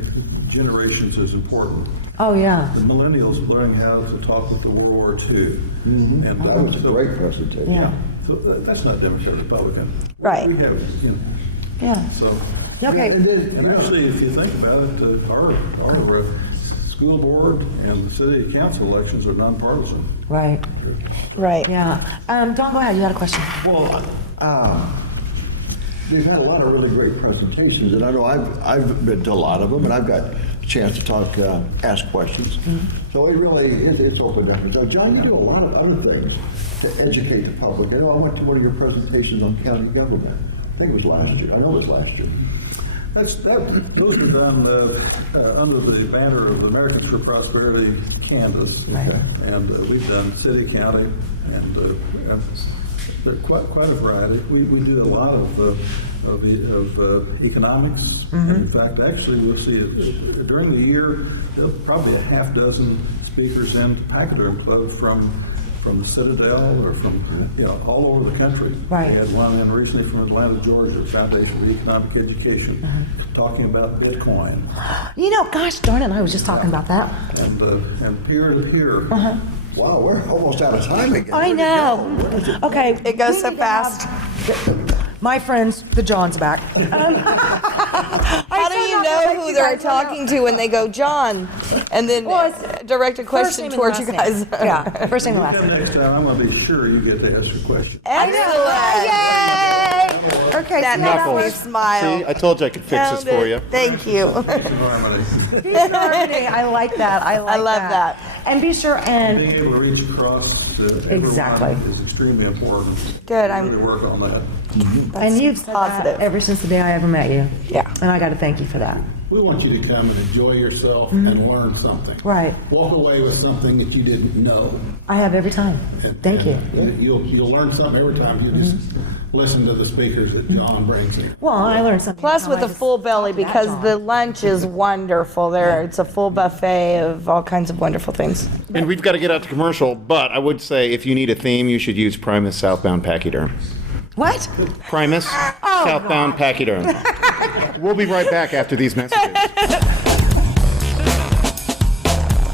generations is important. Oh, yeah. The millennials learning how to talk with the World War II. Mm-hmm. And that was a great presentation. Yeah. So that's not Democrat Republican. Right. We have, you know. Yeah. So. Okay. And actually, if you think about it, our school board and the city council elections are nonpartisan. Right. Right. Yeah. Don, go ahead. You had a question. Well, they've had a lot of really great presentations, and I know I've been to a lot of them, and I've got a chance to talk, ask questions. Mm-hmm. So it's opened up. So, John, you do a lot of other things to educate the public. I know I went to one of your presentations on county government. I think it was last year. I know it was last year. Those were done under the banner of Americans for Prosperity canvas, and we've done city, county, and quite a variety. We do a lot of economics. Mm-hmm. In fact, actually, we'll see it during the year. There'll probably a half dozen speakers in Pachyderm Club from the Citadel or from all over the country. Right. We had one in recently from Atlanta, Georgia, Foundation for Economic Education, talking about Bitcoin. Gosh darn it, I was just talking about that. And peer-to-peer. Wow, we're almost out of time again. I know. Okay. It goes so fast. My friends, the John's back. How do you know who they're talking to when they go, John? And then direct a question towards you guys. Yeah, first name and last name. Next time, I'm going to be sure you get to ask a question. Excellent. Yay! Okay, That knuckles. Smile. See, I told you I could fix this for you. Thank you. Peace and harmony. I like that. I love that. And be sure and being able to reach across to everyone is extremely important. Good. I'm going to work on that. Mm-hmm. And you've said that ever since the day I ever met you. Yeah. And I got to thank you for that. We want you to come and enjoy yourself and learn something. Right. Walk away with something that you didn't know. I have every time. Thank you. You'll learn something every time you just listen to the speakers that John brings in. Well, I learned something. Plus with a full belly, because the lunch is wonderful there. It's a full buffet of all kinds of wonderful things. And we've got to get out to commercial, but I would say if you need a theme, you should use Primus Southbound Pachyderm. What? Primus Southbound Pachyderm. We'll be right back after these messages.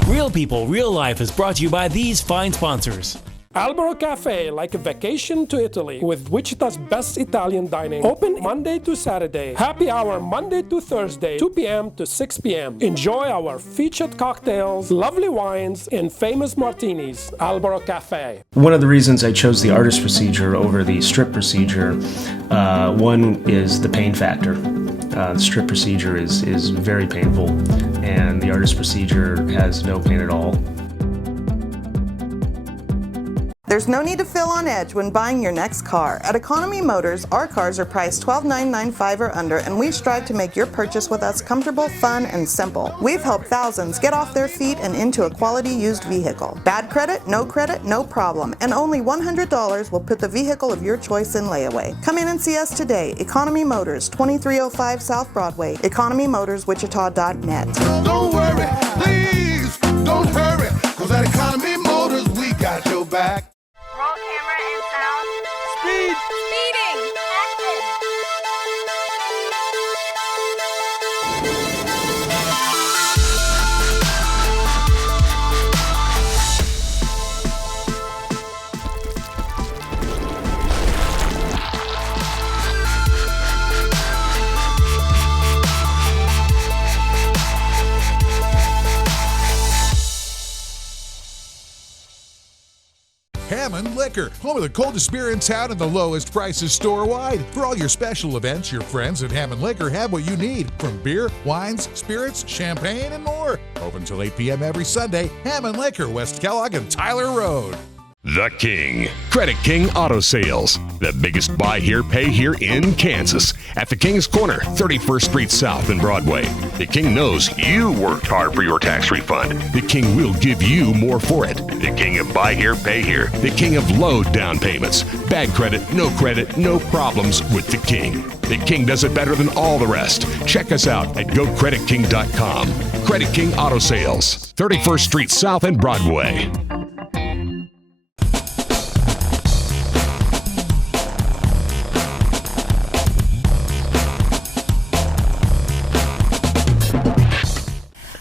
Real People, Real Life is brought to you by these fine sponsors. Albero Cafe, like a vacation to Italy, with Wichita's best Italian dining. Open Monday to Saturday. Happy hour Monday to Thursday, 2 p.m. to 6 p.m. Enjoy our featured cocktails, lovely wines, and famous martinis. Albero Cafe. One of the reasons I chose the artist procedure over the strip procedure, one is the pain factor. The strip procedure is very painful, and the artist procedure has no pain at all. There's no need to feel on edge when buying your next car. At Economy Motors, our cars are priced $12,995 or under, and we strive to make your purchase with us comfortable, fun, and simple. We've helped thousands get off their feet and into a quality used vehicle. Bad credit, no problem, and only $100 will put the vehicle of your choice in layaway. Come in and see us today. Economy Motors, 2305 South Broadway, economymotorswichita.net. Don't worry, please, don't hurry, cause at Economy Motors, we got your back. Roll camera and sound. Speed. Speeding. Action. Hammond Liquor, home of the coldest beer in town and the lowest prices store-wide. For all your special events, your friends at Hammond Liquor have what you need, from beer, wines, spirits, champagne, and more. Open till 8 p.m. every Sunday. Hammond Liquor, West Kellogg and Tyler Road. The King. Credit King Auto Sales. The biggest buy here, pay here in Kansas. At the King's Corner, 31st Street South and Broadway. The King knows you worked hard for your tax refund. The King will give you more for it. The King of buy here, pay here. The King of low down payments. Bad credit, no problems with the King. The King does it better than all the rest. Check us out at GoCreditKing.com. Credit King Auto Sales, 31st Street South and Broadway.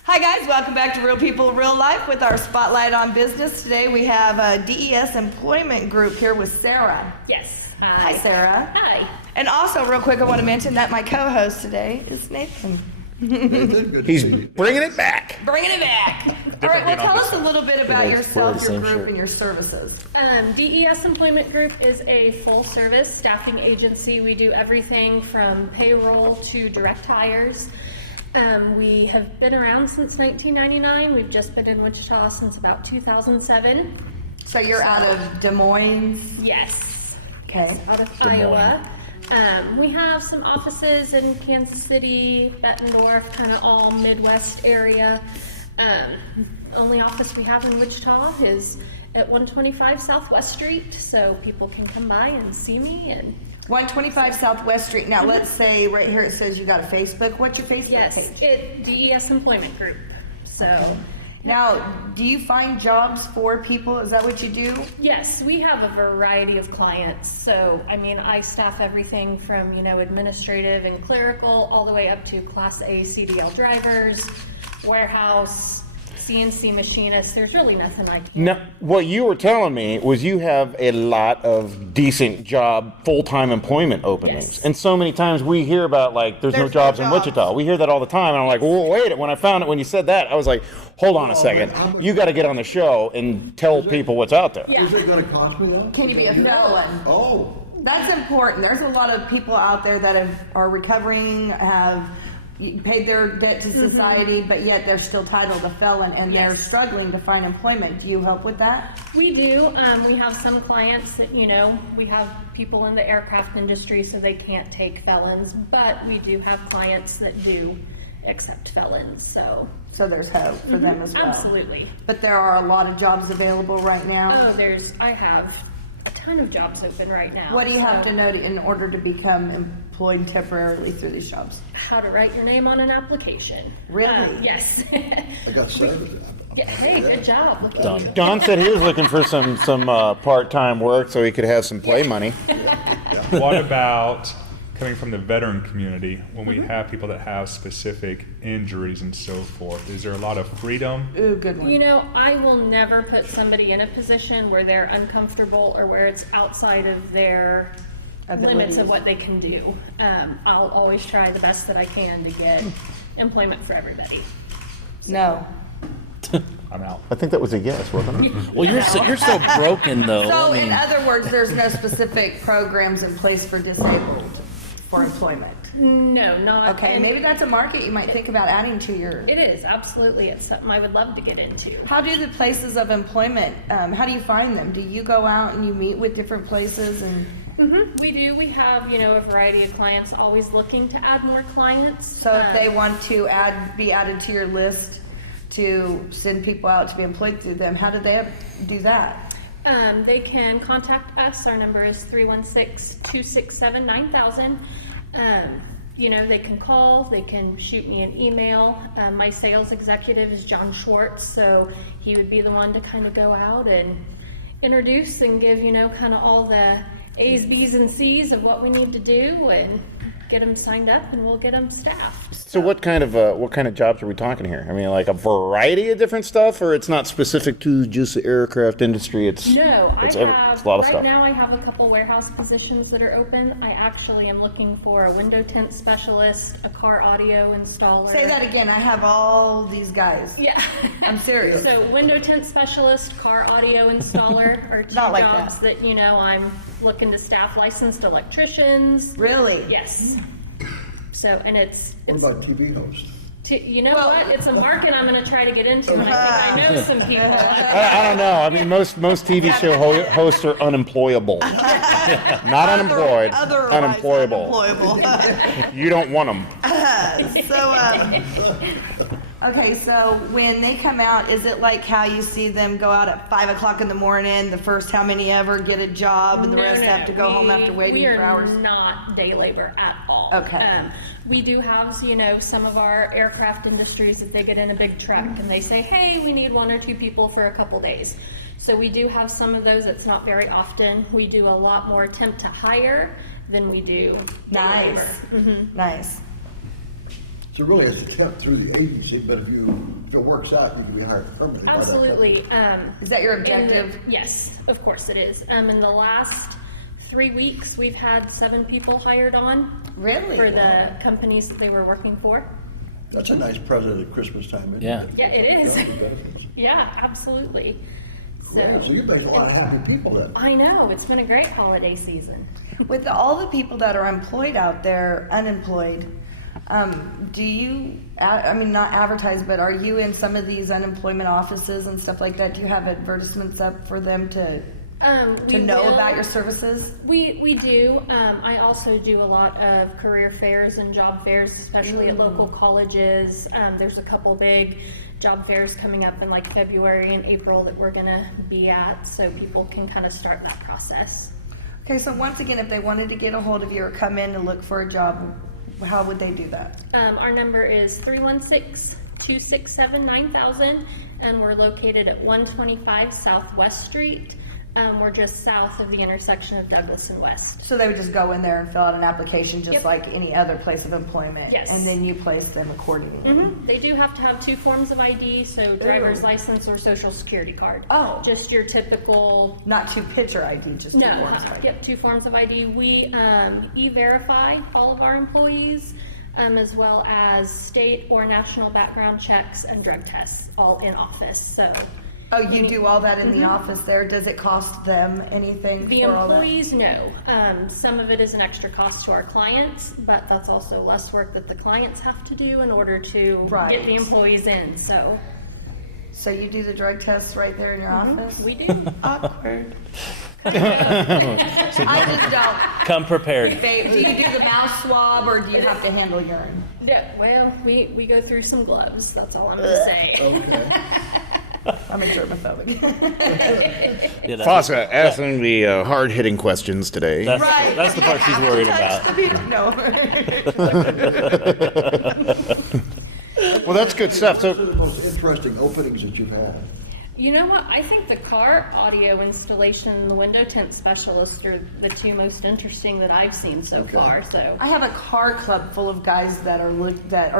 Hi guys, welcome back to Real People, Real Life with our Spotlight on Business. Today we have a DES Employment Group here with Sarah. Yes. Hi Sarah. Hi. And also real quick I want to mention that my co-host today is Nathan. He's bringing it back. Bringing it back. All right, well tell us a little bit about yourself, your group, and your services. DES Employment Group is a full-service staffing agency. We do everything from payroll to direct hires. We have been around since 1999. We've just been in Wichita since about 2007. So you're out of Des Moines? Yes. Okay. Out of Iowa. We have some offices in Kansas City, Bettendorf, kind of all Midwest area. Only office we have in Wichita is at 125 Southwest Street, so people can come by and see me. And 125 Southwest Street. Now let's say right here it says you got a Facebook. What's your Facebook page? Yes, DES Employment Group. So. Okay. Now, do you find jobs for people? Is that what you do? Yes, we have a variety of clients. So, I mean, I staff everything from, administrative and clerical all the way up to Class A CDL drivers, warehouse, CNC machinists. There's really nothing I can. Now, what you were telling me was you have a lot of decent job, full-time employment openings. Yes. And so many times we hear about, there's no jobs in Wichita. We hear that all the time. And I'm like, well, wait, when I found it, when you said that, I was like, hold on a second. You got to get on the show and tell people what's out there. Yeah. Is it going to cost me that? Can you be a felon? Oh. That's important. There's a lot of people out there that are recovering, have paid their debt to society, but yet they're still titled a felon and they're struggling to find employment. Do you help with that? We do. We have some clients that, we have people in the aircraft industry, so they can't take felons, but we do have clients that do accept felons. So there's hope for them as well. Absolutely. But there are a lot of jobs available right now. Oh, I have a ton of jobs open right now. What do you have to know in order to become employed temporarily through these jobs? How to write your name on an application. Really? Yes. I got started. Hey, good job. Look at you. Don said he was looking for some part-time work so he could have some play money. What about coming from the veteran community, when we have people that have specific injuries and so forth? Is there a lot of freedom? Ooh, good one. I will never put somebody in a position where they're uncomfortable or where it's outside of their limits of what they can do. I'll always try the best that I can to get employment for everybody. No. I'm out. I think that was a yes, wasn't it? Well, you're so broken though. So in other words, there's no specific programs in place for disabled for employment? No, not. Okay, maybe that's a market you might think about adding to your... It is, absolutely. It's something I would love to get into. How do the places of employment, how do you find them? Do you go out and you meet with different places and... We do. We have, a variety of clients, always looking to add more clients. So if they want to be added to your list to send people out to be employed through them, how do they do that? They can contact us. Our number is 316-267-9000. They can call, they can shoot me an email. My sales executive is John Schwartz, so he would be the one to kind of go out and introduce and give, kind of all the A's, B's, and C's of what we need to do and get them signed up, and we'll get them staffed. So what kind of jobs are we talking here? I mean, like a variety of different stuff, or it's not specific to just the aircraft industry? It's a lot of stuff. Right now I have a couple warehouse positions that are open. I actually am looking for a window tint specialist, a car audio installer. Say that again. I have all these guys. Yeah. I'm serious. So window tint specialist, car audio installer are two Not like jobs that I'm looking to staff. Licensed electricians. Really? Yes. So, and it's What about TV host? You know what? It's a market I'm going to try to get into, and I think I know some people. I don't know. I mean, most TV show hosts are unemployable. Not unemployed, unemployable. You don't want them. Okay, so when they come out, is it like how you see them go out at 5 o'clock in the morning, the first how many ever get a job, and the rest have to go home after waiting for hours? We are not day labor at all. Okay. We do have, some of our aircraft industries that they get in a big truck and they say, hey, we need 1 or 2 people for a couple days. So we do have some of those. It's not very often. We do a lot more attempt to hire than we do day labor. Nice. So really, it's a temp through the agency, but if it works out, you can be hired permanently. Absolutely. Is that your objective? Yes, of course it is. In the last 3 weeks, we've had 7 people hired on. Really? For the companies that they were working for. That's a nice present at Christmas time, isn't it? Yeah, it is. Yeah, absolutely. So you make a lot of happy people then. I know, it's been a great holiday season. With all the people that are employed out there, unemployed, do you, not advertise, but are you in some of these unemployment offices and stuff like that? Do you have advertisements up for them to know about your services? We do. I also do a lot of career fairs and job fairs, especially at local colleges. There's a couple big job fairs coming up in like February and April that we're gonna be at, so people can kind of start that process. Okay, so once again, if they wanted to get a hold of you or come in to look for a job, how would they do that? Our number is 316-267-9000, and we're located at 125 Southwest Street. We're just south of the intersection of Douglas and West. So they would just go in there and fill out an application just like any other place of employment? Yes. And then you place them accordingly? They do have to have 2 forms of ID, so driver's license or social security card. Oh. Just your typical... Not 2 picture ID, just 2 forms of ID? Yep, 2 forms of ID. We e-verify all of our employees, as well as state or national background checks and drug tests, all in office, so... Oh, you do all that in the office there? Does it cost them anything The for all that? employees, no. Some of it is an extra cost to our clients, but that's also less work that the clients have to do in order to get the employees in, so. So you do the drug tests right there in your office? We do. Awkward. I just don't. Come prepared. Do you do the mouth swab or do you have to handle urine? Yeah, well, we go through some gloves, that's all I'm gonna say. Okay. I'm a germophobic. Fasa asking the hard-hitting questions today. That's the part she's worried about. No. Well, that's good stuff. What are the most interesting openings that you've had? You know what? I think the car audio installation and the window tint specialist are the 2 most interesting that I've seen so far. So I have a car club full of guys that are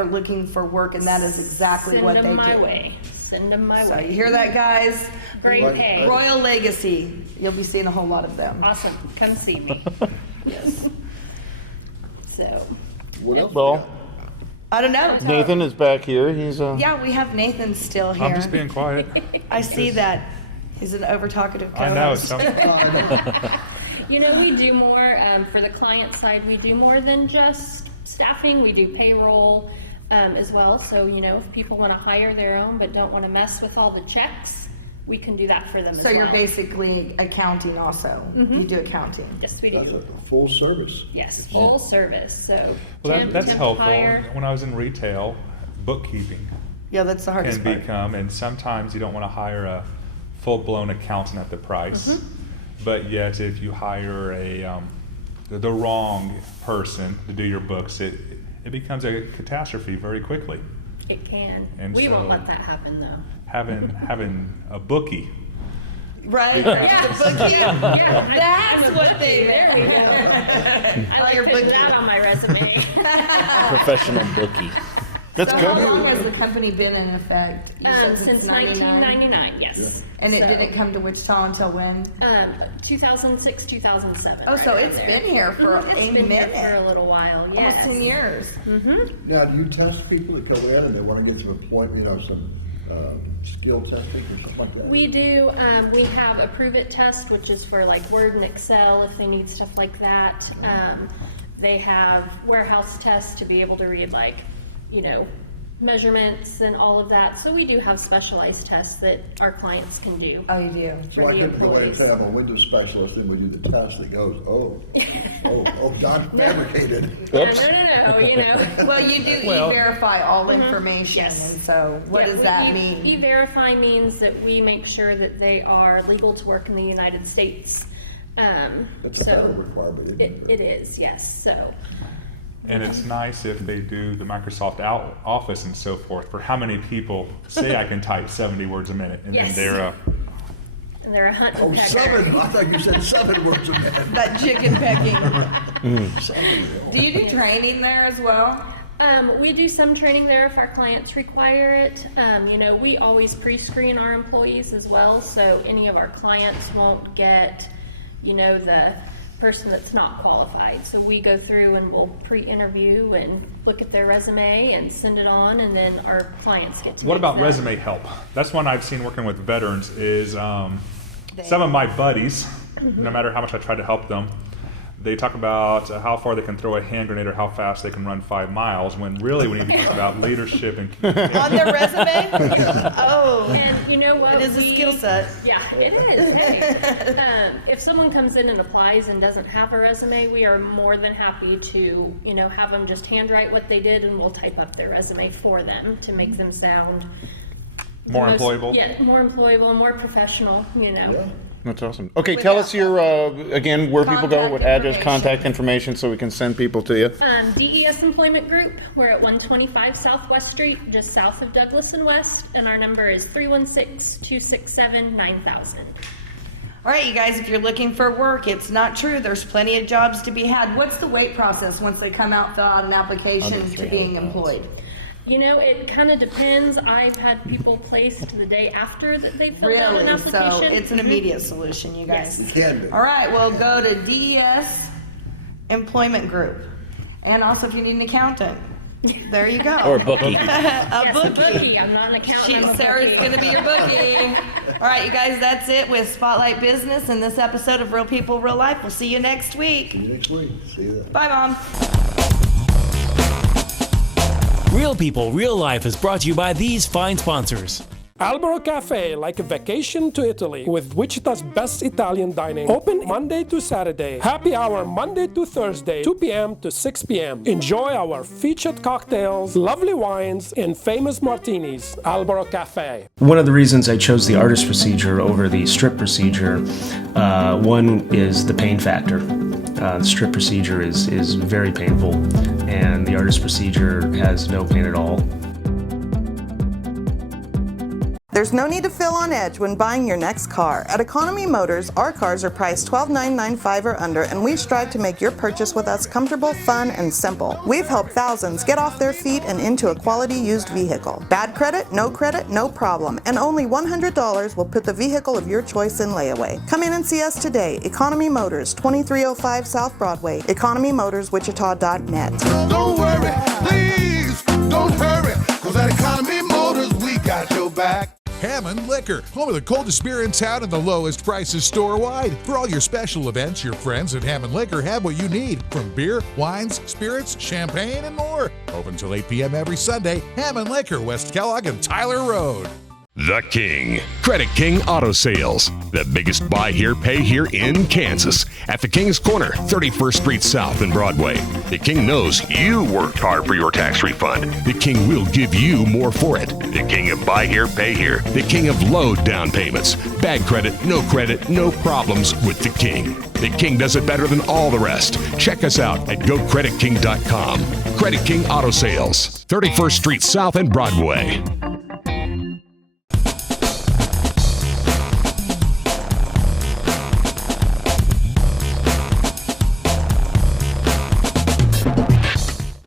looking for work, and that is exactly what they do. Send them my way. Send them my So way. you hear that, guys? Great pay. Royal Legacy. You'll be seeing a whole lot of them. Awesome. Come see me. Yes. So. What else? Well, I don't know. Nathan is back here. He's Yeah, we have Nathan still here. I'm just being quiet. I see that. He's an over-talkative I know. co-host. We do more, for the client side, we do more than just staffing. We do payroll as well. So, if people want to hire their own but don't want to mess with all the checks, we can do that for them as So well. you're basically accounting also. You do accounting. Yes, we That's do. a full service. Yes, full service. So Well, that's temp helpful. hire. When I was in retail, bookkeeping Yeah, that's the hardest can part. become, and sometimes you don't want to hire a full-blown accountant at the price. But yet, if you hire the wrong person to do your books, it becomes a catastrophe very quickly. It can. And We won't so- let that happen though. Having a bookie. Right? Yeah, bookie. Yeah, That's I'm a what bookie. they There we go. I like your putting bookie. that on my resume. Professional bookie. That's So good. how long has the company been in effect? You said Since 1999, yes. And it So, didn't come to Wichita until when? 2006, 2007. Oh, so right it's there. been here for a It's been minute. here for a little while, Almost yes. 10 years. Now, do you test people that come in and they want to get some employment, some skill testing or something like that? We do. We have a Prove It test, which is for like Word and Excel if they need stuff like that. They have warehouse tests to be able to read measurements and all of that. So we do have specialized tests that our clients can do. Oh, you do? So I couldn't go in and tell them a window specialist, then we do the test that goes, Don fabricated. No, you know. Well, you do e-verify all information, Yes. and so what does that mean? E-verify means that we make sure that they are legal to work in the United States. That's a federal requirement, isn't it? It is, yes. So. And it's nice if they do the Microsoft Office and so forth. For how many people say I can type 70 words a minute, and Yes. then they're a hunt Oh, and pecker. 7. I thought you said 7 words a minute. That chicken pecking. Do you do training there as well? We do some training there if our clients require it. You know, we always pre-screen our employees as well, so any of our clients won't get, you know, the person that's not qualified. So we go through and we'll pre-interview and look at their resume and send it on, and then our clients get to what make about them. resume help? That's one I've seen working with veterans is some of my buddies, no matter how much I try to help them, they talk about how far they can throw a hand grenade or how fast they can run 5 miles, when really we need to talk about leadership and On their resume? Oh. And you know what? It is a skill set. Yeah, it is. Hey. If someone comes in and applies and doesn't have a resume, we are more than happy to, you know, have them just handwrite what they did, and we'll type up their resume for them to make them sound more employable. Yeah, more employable, more professional, you know. Yeah. That's awesome. Okay, tell us your, again, where people go, what address, contact information, so we can send people to you. DES Employment Group, we're at 125 Southwest Street, just south of Douglas and West, and our number is 316-267-9000. All right, you guys, if you're looking for work, it's not true. There's plenty of jobs to be had. What's the wait process once they come out, fill out an application to being employed? You know, it kind of depends. I've had people placed the day after that they filled out an Really? application. So it's an immediate solution, you guys. It can be. All right, well, go to DES Employment Group. And also if you need an accountant. There you go. Or a bookie. Yes, a bookie. I'm not an accountant. I'm a Sarah's bookie. going to be your bookie. All right, you guys, that's it with Spotlight Business and this episode of Real People, Real Life. We'll see you next week. See you next week. See you then. Bye, Mom. Real People, Real Life is brought to you by these fine sponsors. Albero Cafe, like a vacation to Italy, with Wichita's best Italian dining. Open Monday to Saturday. Happy hour Monday to Thursday, 2 p.m. to 6 p.m. Enjoy our featured cocktails, lovely wines, and famous martinis. Albero Cafe. One of the reasons I chose the artist procedure over the strip procedure, one is the pain factor. The strip procedure is very painful, and the artist procedure has no pain at all. There's no need to feel on edge when buying your next car. At Economy Motors, our cars are priced $12,995 or under, and we strive to make your purchase with us comfortable, fun, and simple. We've helped thousands get off their feet and into a quality used vehicle. Bad credit, no problem, and only $100 will put the vehicle of your choice in layaway. Come in and see us today. Economy Motors, 2305 South Broadway, economymotorswichita.net. Don't worry, please, don't hurry, cause at Economy Motors, we got your back. Hammond Liquor, home of the coldest beer in town and the lowest prices store-wide. For all your special events, your friends at Hammond Liquor have what you need, from beer, wines, spirits, champagne, and more. Open till 8 p.m. every Sunday. Hammond Liquor, West Kellogg and Tyler Road. The King. Credit King Auto Sales. The biggest buy here, pay here in Kansas. At the King's Corner, 31st Street South and Broadway. The King knows you worked hard for your tax refund. The King will give you more for it. The King of buy here, pay here. The King of low down payments. Bad credit, no problems with the King. The King does it better than all the rest. Check us out at GoCreditKing.com. Credit King Auto Sales, 31st Street South and Broadway.